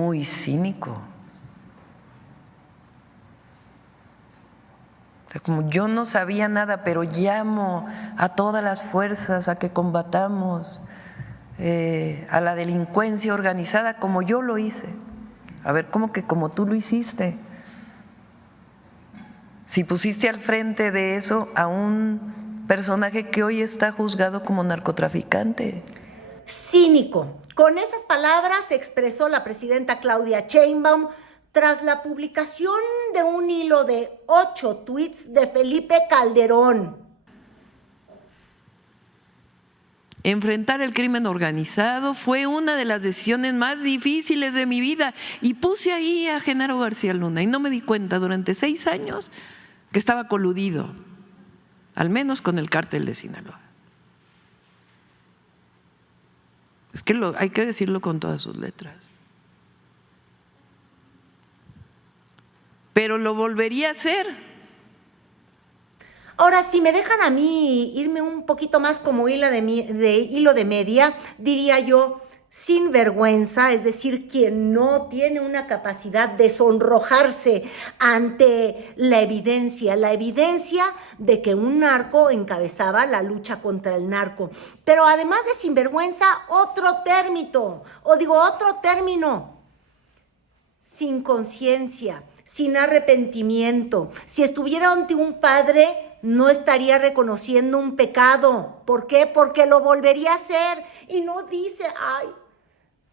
muy cínico. O sea, como yo no sabía nada, pero llamo a todas las fuerzas a que combatamos a la delincuencia organizada como yo lo hice. A ver, ¿cómo que como tú lo hiciste? Si pusiste al frente de eso a un personaje que hoy está juzgado como narcotraficante. Cínico. Con esas palabras se expresó la presidenta Claudia Sheinbaum tras la publicación de un hilo de 8 tweets de Felipe Calderón. Enfrentar el crimen organizado fue una de las decisiones más difíciles de mi vida y puse ahí a Genaro García Luna y no me di cuenta durante 6 años que estaba coludido, al menos con el cártel de Sinaloa. Es que hay que decirlo con todas sus letras. Pero lo volvería a hacer. Ahora, si me dejan a mí irme un poquito más como hilo de media, diría yo, sin vergüenza, es decir, quien no tiene una capacidad de sonrojarse ante la evidencia de que un narco encabezaba la lucha contra el narco. Pero además de sinvergüenza, otro término, sin conciencia, sin arrepentimiento. Si estuviera ante un padre, no estaría reconociendo un pecado. ¿Por qué? Porque lo volvería a hacer y no dice, ay,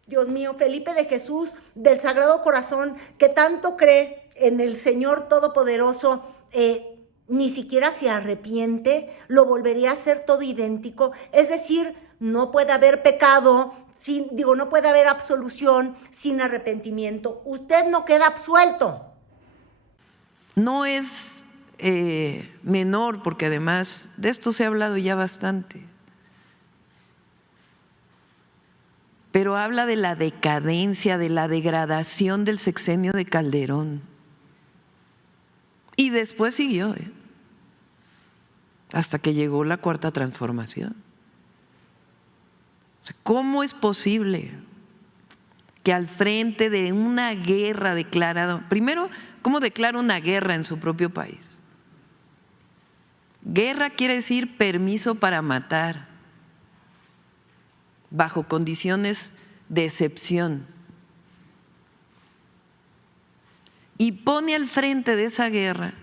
Dios mío, Felipe de Jesús del Sagrado Corazón, que tanto cree en el Señor Todopoderoso, ni siquiera se arrepiente, lo volvería a hacer todo idéntico. Es decir, no puede haber pecado, no puede haber absolución sin arrepentimiento. Usted no queda absuelto. No es menor, porque además de esto se ha hablado ya bastante, pero habla de la decadencia, de la degradación del sexenio de Calderón. Y después siguió, hasta que llegó la Cuarta Transformación. ¿Cómo es posible que al frente de una guerra declarada, primero, cómo declara una guerra en su propio país? Guerra quiere decir permiso para matar, bajo condiciones de excepción. Y pone al frente de esa guerra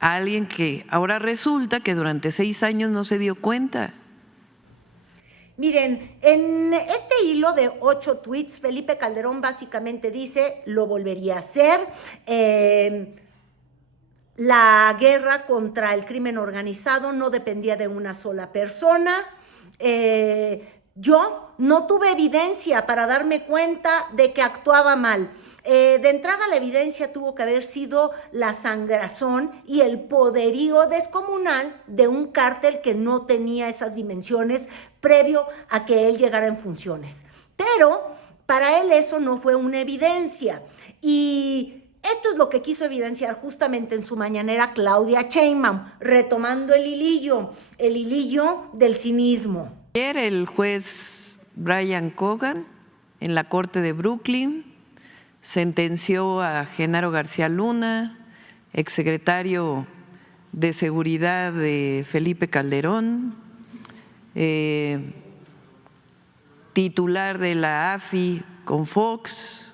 a alguien que ahora resulta que durante 6 años no se dio cuenta. Miren, en este hilo de 8 tweets, Felipe Calderón básicamente dice, lo volvería a hacer. La guerra contra el crimen organizado no dependía de una sola persona. Yo no tuve evidencia para darme cuenta de que actuaba mal. De entrada, la evidencia tuvo que haber sido la sangrazón y el poderío descomunal de un cártel que no tenía esas dimensiones previo a que él llegara en funciones. Pero para él eso no fue una evidencia. Y esto es lo que quiso evidenciar justamente en su mañanera Claudia Sheinbaum, retomando el hilillo del cinismo. Ayer el juez Brian Cogan en la Corte de Brooklyn sentenció a Genaro García Luna, exsecretario de Seguridad de Felipe Calderón, titular de la AFI con Fox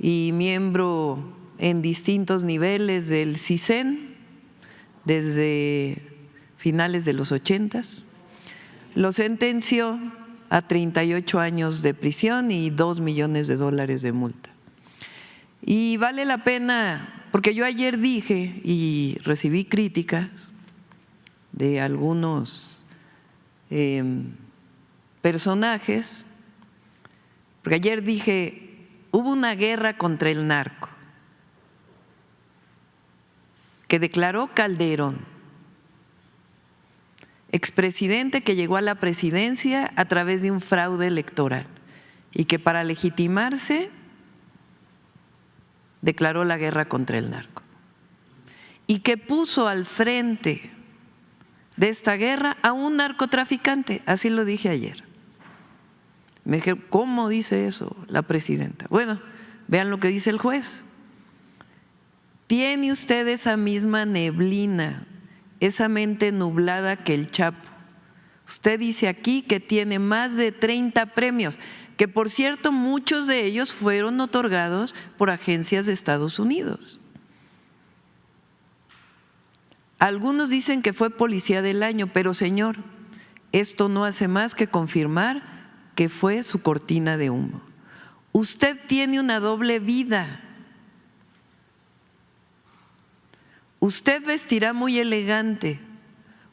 y miembro en distintos niveles del CISEN desde finales de los 80s, lo sentenció a 38 años de prisión y $2 millones de multa. Y vale la pena, porque yo ayer dije y recibí críticas de algunos personajes, porque ayer dije, hubo una guerra contra el narco que declaró Calderón, expresidente que llegó a la presidencia a través de un fraude electoral y que para legitimarse declaró la guerra contra el narco y que puso al frente de esta guerra a un narcotraficante, así lo dije ayer. Me dijeron, ¿cómo dice eso la presidenta? Bueno, vean lo que dice el juez. Tiene usted esa misma neblina, esa mente nublada que el Chapo. Usted dice aquí que tiene más de 30 premios, que por cierto muchos de ellos fueron otorgados por agencias de Estados Unidos. Algunos dicen que fue policía del año, pero señor, esto no hace más que confirmar que fue su cortina de humo. Usted tiene una doble vida. Usted vestirá muy elegante,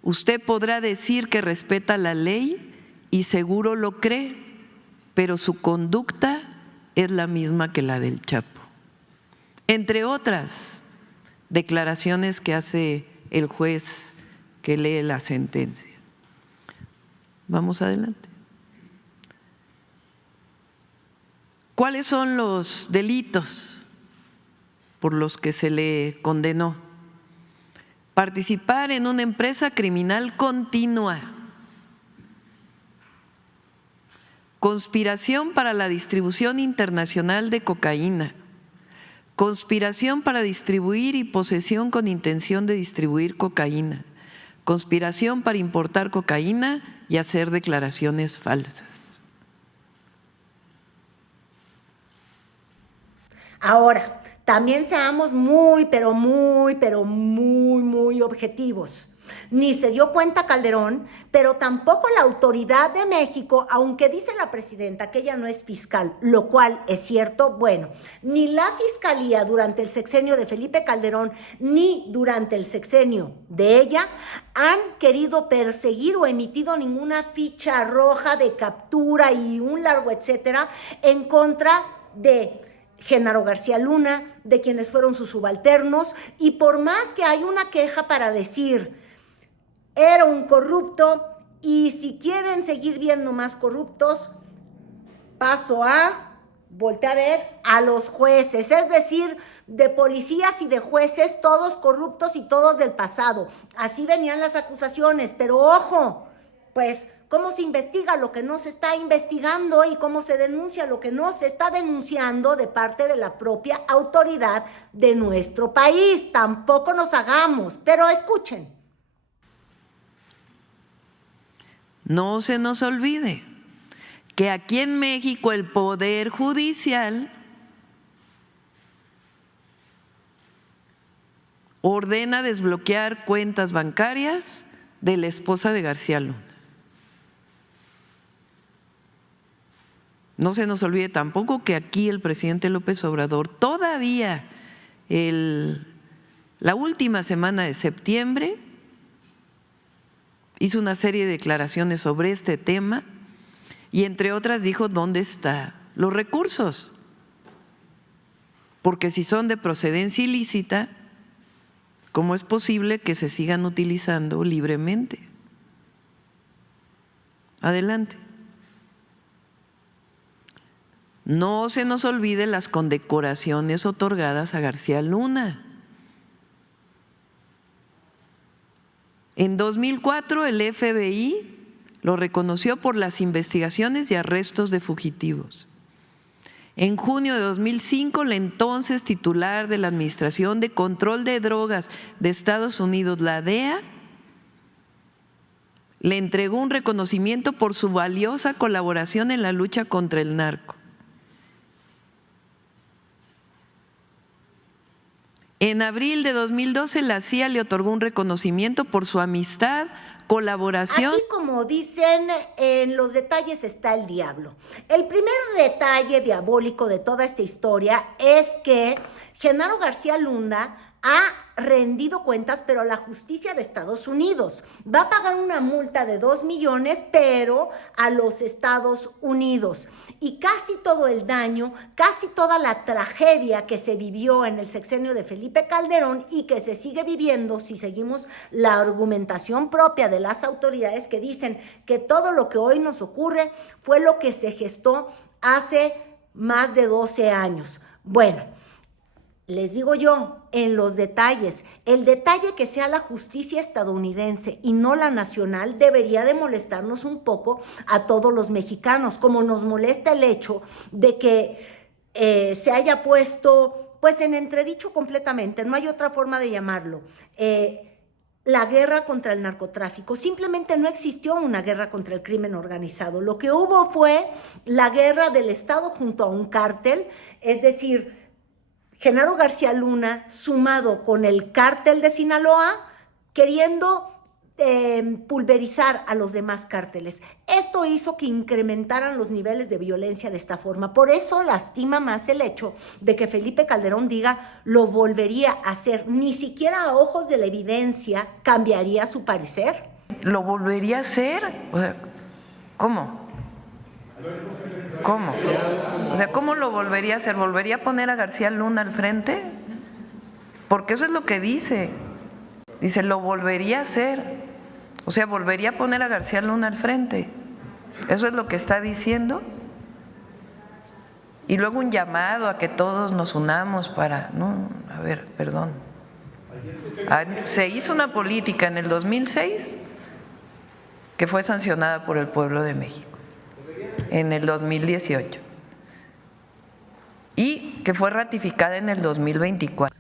usted podrá decir que respeta la ley y seguro lo cree, pero su conducta es la misma que la del Chapo. Entre otras declaraciones que hace el juez que lee la sentencia. Vamos adelante. ¿Cuáles son los delitos por los que se le condenó? Participar en una empresa criminal continua, conspiración para la distribución internacional de cocaína, conspiración para distribuir y posesión con intención de distribuir cocaína, conspiración para importar cocaína y hacer declaraciones falsas. Ahora, también seamos muy objetivos. Ni se dio cuenta Calderón, pero tampoco la autoridad de México, aunque dice la presidenta que ella no es fiscal, lo cual es cierto, bueno, ni la fiscalía durante el sexenio de Felipe Calderón, ni durante el sexenio de ella, han querido perseguir o emitido ninguna ficha roja de captura y un largo etcétera en contra de Genaro García Luna, de quienes fueron sus subalternos, y por más que hay una queja para decir era un corrupto, y si quieren seguir viendo más corruptos, paso a voltear a ver a los jueces, es decir, de policías y de jueces, todos corruptos y todos del pasado. Así venían las acusaciones, pero ojo, pues cómo se investiga lo que no se está investigando y cómo se denuncia lo que no se está denunciando de parte de la propia autoridad de nuestro país. Tampoco nos hagamos, pero escuchen. No se nos olvide que aquí en México el Poder Judicial ordena desbloquear cuentas bancarias de la esposa de García Luna. No se nos olvide tampoco que aquí el presidente López Obrador todavía la última semana de septiembre hizo una serie de declaraciones sobre este tema y entre otras dijo dónde están los recursos, porque si son de procedencia ilícita, ¿cómo es posible que se sigan utilizando libremente? Adelante. No se nos olvide las condecoraciones otorgadas a García Luna. En 2004 el FBI lo reconoció por las investigaciones y arrestos de fugitivos. En junio de 2005, el entonces titular de la Administración de Control de Drogas de Estados Unidos, la DEA, le entregó un reconocimiento por su valiosa colaboración en la lucha contra el narco. En abril de 2012, la CIA le otorgó un reconocimiento por su amistad, colaboración. Aquí, como dicen, en los detalles está el diablo. El primer detalle diabólico de toda esta historia es que Genaro García Luna ha rendido cuentas, pero a la justicia de Estados Unidos. Va a pagar una multa de 2 millones, pero a los Estados Unidos. Y casi todo el daño, casi toda la tragedia que se vivió en el sexenio de Felipe Calderón y que se sigue viviendo si seguimos la argumentación propia de las autoridades que dicen que todo lo que hoy nos ocurre fue lo que se gestó hace más de 12 años. Bueno, les digo yo, en los detalles. El detalle que sea la justicia estadounidense y no la nacional debería de molestarnos un poco a todos los mexicanos, como nos molesta el hecho de que se haya puesto, pues en entredicho completamente, no hay otra forma de llamarlo, la guerra contra el narcotráfico. Simplemente no existió una guerra contra el crimen organizado. Lo que hubo fue la guerra del Estado junto a un cártel, es decir, Genaro García Luna, sumado con el cártel de Sinaloa, queriendo pulverizar a los demás cárteles. Esto hizo que incrementaran los niveles de violencia de esta forma. Por eso lastima más el hecho de que Felipe Calderón diga lo volvería a hacer. Ni siquiera a ojos de la evidencia cambiaría su parecer. ¿Lo volvería a hacer? O sea, ¿cómo? ¿Cómo? O sea, ¿cómo lo volvería a hacer? ¿Volvería a poner a García Luna al frente? Porque eso es lo que dice. Dice, lo volvería a hacer. O sea, volvería a poner a García Luna al frente. Eso es lo que está diciendo. Y luego un llamado a que todos nos unamos para… No, a ver, perdón. Se hizo una política en el 2006 que fue sancionada por el pueblo de México en el 2018 y que fue ratificada en el 2024.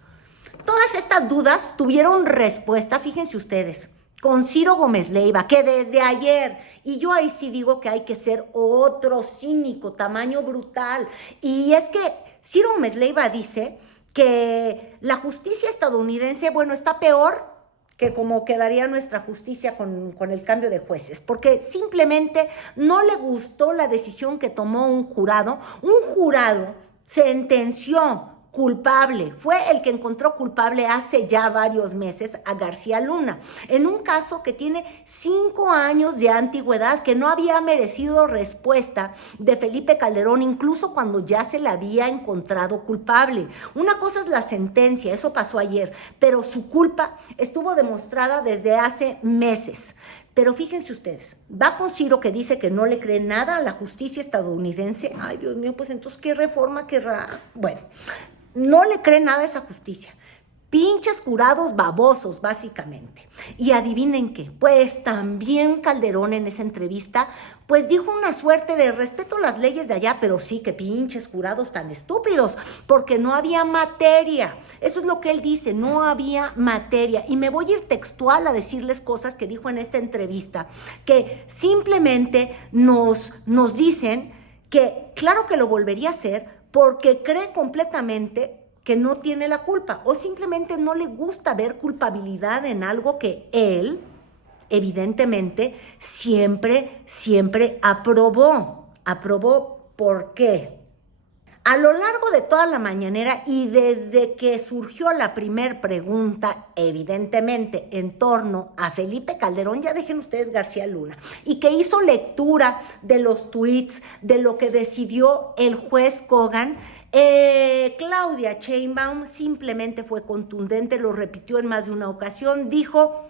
Todas estas dudas tuvieron respuesta, fíjense ustedes, con Ciro Gómez Leiva, que desde ayer, y yo ahí sí digo que hay que ser otro cínico, tamaño brutal, y es que Ciro Gómez Leiva dice que la justicia estadounidense, bueno, está peor que como quedaría nuestra justicia con el cambio de jueces, porque simplemente no le gustó la decisión que tomó un jurado sentenció culpable, fue el que encontró culpable hace ya varios meses a García Luna, en un caso que tiene 5 años de antigüedad, que no había merecido respuesta de Felipe Calderón, incluso cuando ya se le había encontrado culpable. Una cosa es la sentencia, eso pasó ayer, pero su culpa estuvo demostrada desde hace meses. Pero fíjense ustedes, va con Ciro, que dice que no le cree nada a la justicia estadounidense. Ay, Dios mío, pues entonces, ¿qué reforma querrá? Bueno, no le cree nada a esa justicia. Pinches jurados babosos, básicamente. Y adivinen qué, pues también Calderón en esa entrevista, pues dijo una suerte de respeto a las leyes de allá, pero sí que pinches jurados tan estúpidos, porque no había materia. Eso es lo que él dice, no había materia. Y me voy a ir textual a decirles cosas que dijo en esta entrevista, que simplemente nos dicen que claro que lo volvería a hacer, porque cree completamente que no tiene la culpa o simplemente no le gusta ver culpabilidad en algo que él, evidentemente, siempre aprobó. ¿Aprobó por qué? A lo largo de toda la mañanera y desde que surgió la primer pregunta, evidentemente, en torno a Felipe Calderón, ya dejen ustedes García Luna, y que hizo lectura de los tweets, de lo que decidió el juez Kogan, Claudia Sheinbaum simplemente fue contundente, lo repitió en más de una ocasión, dijo…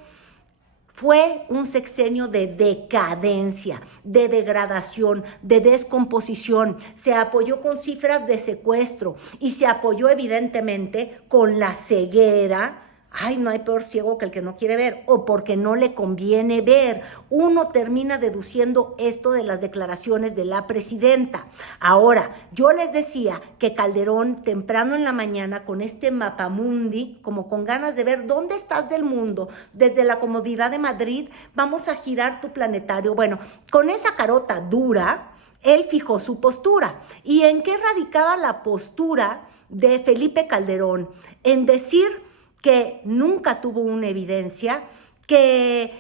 Fue un sexenio de decadencia, de degradación, de descomposición. Se apoyó con cifras de secuestro y se apoyó evidentemente con la ceguera. Ay, no hay peor ciego que el que no quiere ver, o porque no le conviene ver. Uno termina deduciendo esto de las declaraciones de la presidenta. Ahora, yo les decía que Calderón temprano en la mañana con este mapamundi, como con ganas de ver dónde estás del mundo, desde la comodidad de Madrid, vamos a girar tu planetario. Bueno, con esa carota dura, él fijó su postura. ¿Y en qué radicaba la postura de Felipe Calderón? En decir que nunca tuvo una evidencia, que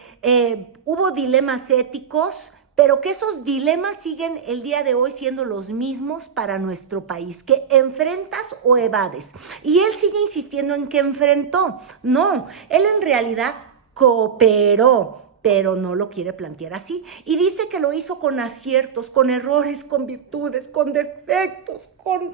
hubo dilemas éticos, pero que esos dilemas siguen el día de hoy siendo los mismos para nuestro país, que enfrentas o evades. Y él sigue insistiendo en que enfrentó. No, él en realidad cooperó, pero no lo quiere plantear así. Y dice que lo hizo con aciertos, con errores, con virtudes, con defectos, con…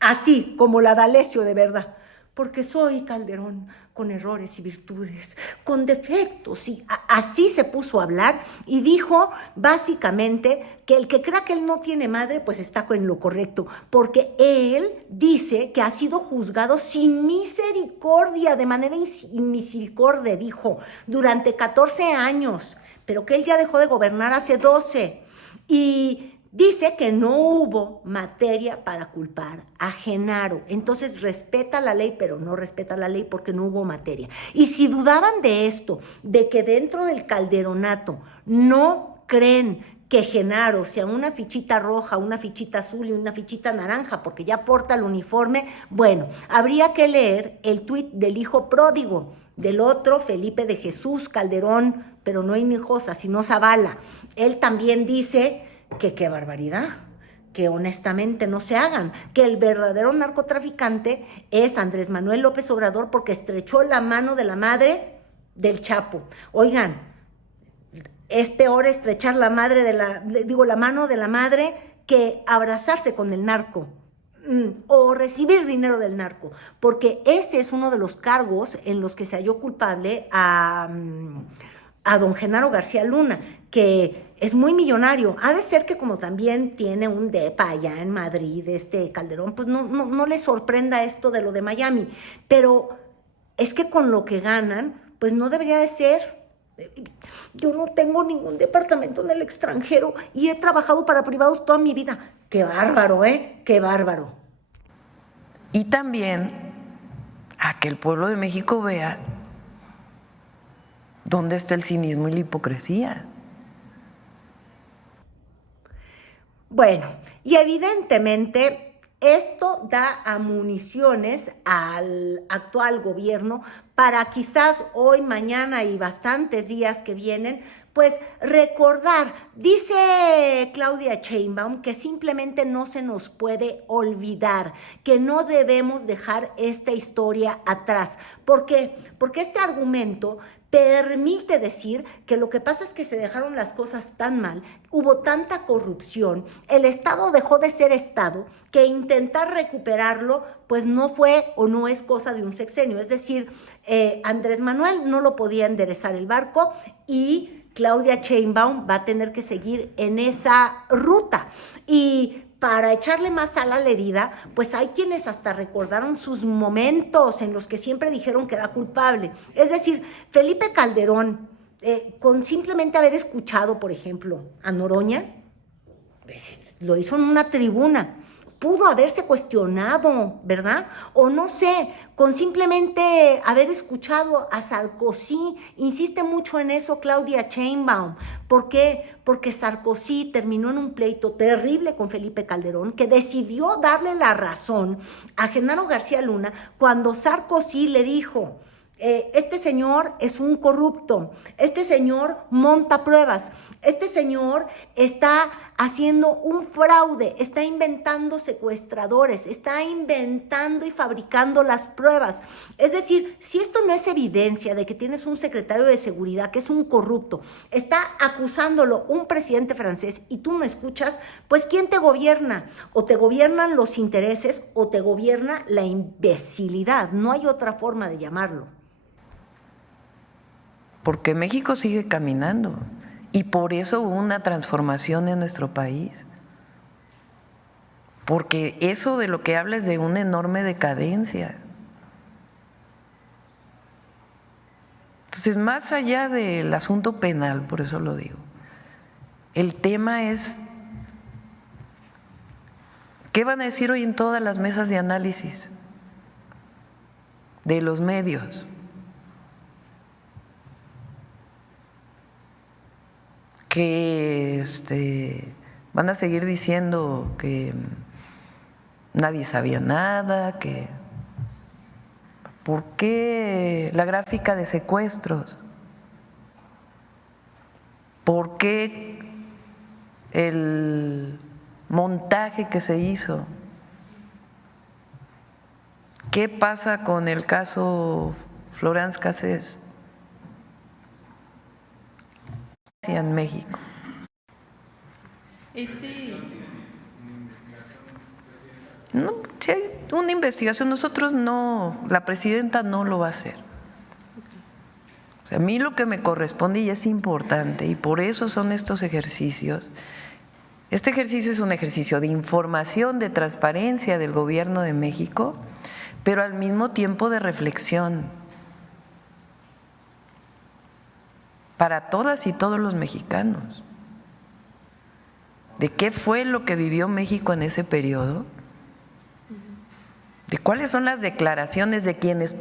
así como la D'Alessio de verdad. porque soy Calderón, con errores y virtudes, con defectos, y así se puso a hablar y dijo básicamente que el que crea que él no tiene madre, pues está en lo correcto, porque él dice que ha sido juzgado sin misericordia, de manera inmisericordia, dijo, durante 14 años, pero que él ya dejó de gobernar hace 12, y dice que no hubo materia para culpar a Genaro. Entonces respeta la ley, pero no respeta la ley porque no hubo materia. Y si dudaban de esto, de que dentro del Calderonato no creen que Genaro sea una fichita roja, una fichita azul y una fichita naranja, porque ya porta el uniforme, bueno, habría que leer el tuit del hijo pródigo, del otro, Felipe de Jesús Calderón, pero no Hinojosa, sino Zavala. Él también dice que qué barbaridad, que honestamente no se hagan, que el verdadero narcotraficante es Andrés Manuel López Obrador porque estrechó la mano de la madre del Chapo. Oigan, es peor estrechar la mano de la madre que abrazarse con el narco o recibir dinero del narco, porque ese es uno de los cargos en los que se halló culpable a don Genaro García Luna, que es muy millonario. Ha de ser que como también tiene un depa allá en Madrid, Calderón, pues no le sorprenda esto de lo de Miami, pero es que con lo que ganan, pues no debería de ser. Yo no tengo ningún departamento en el extranjero y he trabajado para privados toda mi vida. Qué bárbaro, ¿eh? Qué bárbaro. Y también a que el pueblo de México vea dónde está el cinismo y la hipocresía. Bueno, y evidentemente esto da municiones al actual gobierno para quizás hoy, mañana y bastantes días que vienen, pues recordar, dice Claudia Sheinbaum, que simplemente no se nos puede olvidar, que no debemos dejar esta historia atrás. ¿Por qué? Porque este argumento permite decir que lo que pasa es que se dejaron las cosas tan mal, hubo tanta corrupción, el Estado dejó de ser Estado, que intentar recuperarlo pues no fue o no es cosa de un sexenio. Es decir, Andrés Manuel no lo podía enderezar el barco y Claudia Sheinbaum va a tener que seguir en esa ruta. Y para echarle más sal a la herida, pues hay quienes hasta recordaron sus momentos en los que siempre dijeron que era culpable. Es decir, Felipe Calderón, con simplemente haber escuchado, por ejemplo, a Noroña, lo hizo en una tribuna. Pudo haberse cuestionado, ¿verdad? O no sé, con simplemente haber escuchado a Sarkozy, insiste mucho en eso Claudia Sheinbaum. ¿Por qué? Porque Sarkozy terminó en un pleito terrible con Felipe Calderón, que decidió darle la razón a Genaro García Luna cuando Sarkozy le dijo: este señor es un corrupto, este señor monta pruebas, este señor está haciendo un fraude, está inventando secuestradores, está inventando y fabricando las pruebas. Es decir, si esto no es evidencia de que tienes un secretario de seguridad que es un corrupto, está acusándolo un presidente francés y tú no escuchas, pues ¿quién te gobierna? O te gobiernan los intereses o te gobierna la imbecilidad, no hay otra forma de llamarlo. Porque México sigue caminando y por eso hubo una transformación en nuestro país. Porque eso de lo que habla es de una enorme decadencia. Entonces, más allá del asunto penal, por eso lo digo, el tema es ¿qué van a decir hoy en todas las mesas de análisis de los medios? Que van a seguir diciendo que nadie sabía nada, que ¿por qué la gráfica de secuestros? ¿Por qué el montaje que se hizo? ¿Qué pasa con el caso Florence Cassés en México? No, si hay una investigación, nosotros no, la presidenta no lo va a hacer. O sea, a mí lo que me corresponde y es importante, y por eso son estos ejercicios. Este ejercicio es un ejercicio de información, de transparencia del Gobierno de México, pero al mismo tiempo de reflexión para todas y todos los mexicanos. ¿De qué fue lo que vivió México en ese periodo? ¿De cuáles son las declaraciones de quienes?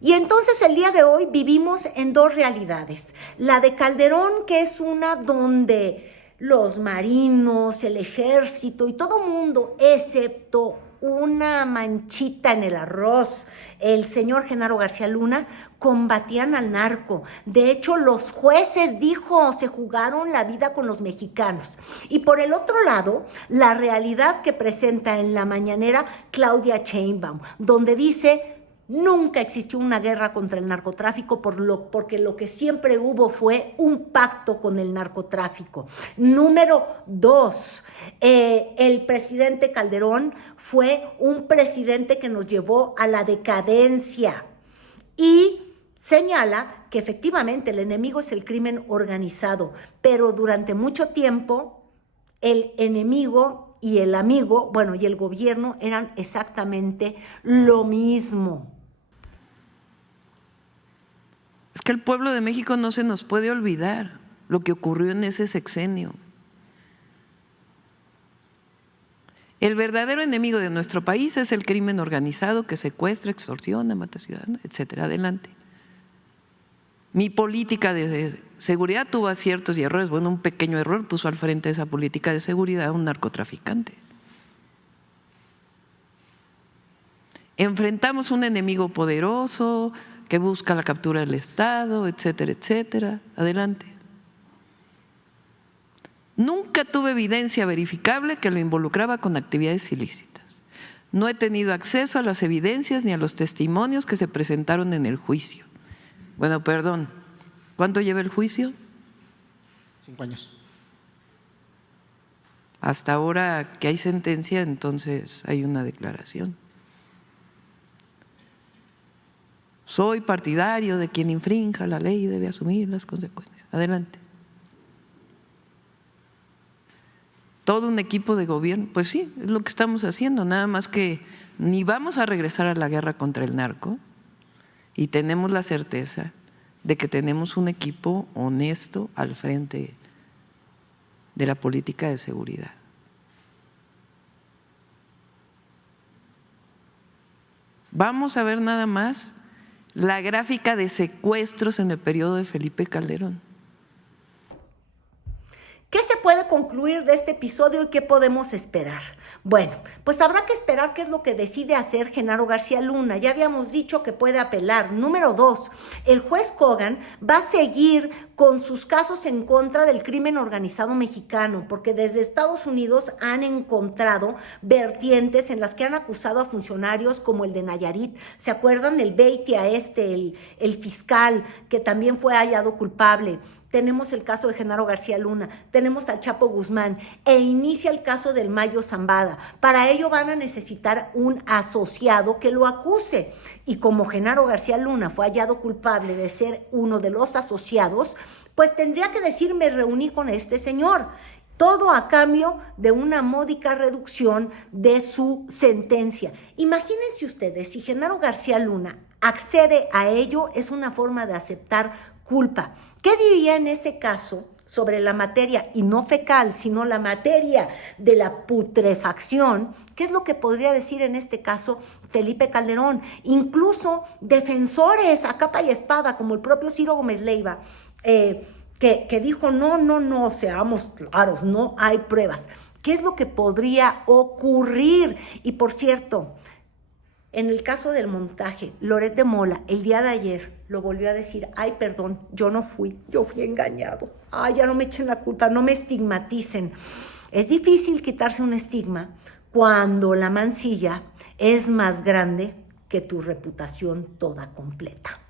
Y entonces el día de hoy vivimos en dos realidades. La de Calderón, que es una donde los marinos, el ejército y todo mundo, excepto una manchita en el arroz, el señor Genaro García Luna, combatían al narco. De hecho, los jueces, dijo, se jugaron la vida con los mexicanos. Y por el otro lado, la realidad que presenta en la mañanera Claudia Sheinbaum, donde dice: nunca existió una guerra contra el narcotráfico porque lo que siempre hubo fue un pacto con el narcotráfico. Número 2, el presidente Calderón fue un presidente que nos llevó a la decadencia y señala que efectivamente el enemigo es el crimen organizado, pero durante mucho tiempo el enemigo y el amigo, bueno, y el gobierno eran exactamente lo mismo. Es que el pueblo de México no se nos puede olvidar lo que ocurrió en ese sexenio. El verdadero enemigo de nuestro país es el crimen organizado que secuestra, extorsiona, mata ciudadanos, etcétera. Adelante. Mi política de seguridad tuvo aciertos y errores. Bueno, un pequeño error puso al frente de esa política de seguridad a un narcotraficante. Enfrentamos un enemigo poderoso que busca la captura del Estado, etcétera, etcétera. Adelante. Nunca tuve evidencia verificable que lo involucraba con actividades ilícitas. No he tenido acceso a las evidencias ni a los testimonios que se presentaron en el juicio. Bueno, perdón, ¿cuánto lleva el juicio? 5 años. Hasta ahora que hay sentencia, entonces hay una declaración. Soy partidario de quien infrinja la ley debe asumir las consecuencias. Adelante. Todo un equipo de gobierno, pues sí, es lo que estamos haciendo, nada más que ni vamos a regresar a la guerra contra el narco y tenemos la certeza de que tenemos un equipo honesto al frente de la política de seguridad. Vamos a ver nada más la gráfica de secuestros en el periodo de Felipe Calderón. ¿Qué se puede concluir de este episodio y qué podemos esperar? Bueno, pues habrá que esperar qué es lo que decide hacer Genaro García Luna. Ya habíamos dicho que puede apelar. Número 2, el juez Kogan va a seguir con sus casos en contra del crimen organizado mexicano, porque desde Estados Unidos han encontrado vertientes en las que han acusado a funcionarios como el de Nayarit. ¿Se acuerdan del Beitia el fiscal, que también fue hallado culpable? Tenemos el caso de Genaro García Luna, tenemos al Chapo Guzmán e inicia el caso del Mayo Zambada. Para ello van a necesitar un asociado que lo acuse. Y como Genaro García Luna fue hallado culpable de ser uno de los asociados, pues tendría que decir: me reuní con este señor. Todo a cambio de una módica reducción de su sentencia. Imagínense ustedes, si Genaro García Luna accede a ello, es una forma de aceptar culpa. ¿Qué diría en ese caso sobre la materia, y no fecal, sino la materia de la putrefacción? ¿Qué es lo que podría decir en este caso Felipe Calderón? Incluso defensores a capa y espada, como el propio Ciro Gómez Leiva, que dijo: no, seamos claros, no hay pruebas. ¿Qué es lo que podría ocurrir? Y por cierto, en el caso del montaje, Loret de Mola el día de ayer lo volvió a decir: ay, perdón, yo no fui, yo fui engañado. Ay, ya no me echen la culpa, no me estigmaticen. Es difícil quitarse un estigma cuando la mancilla es más grande que tu reputación toda completa.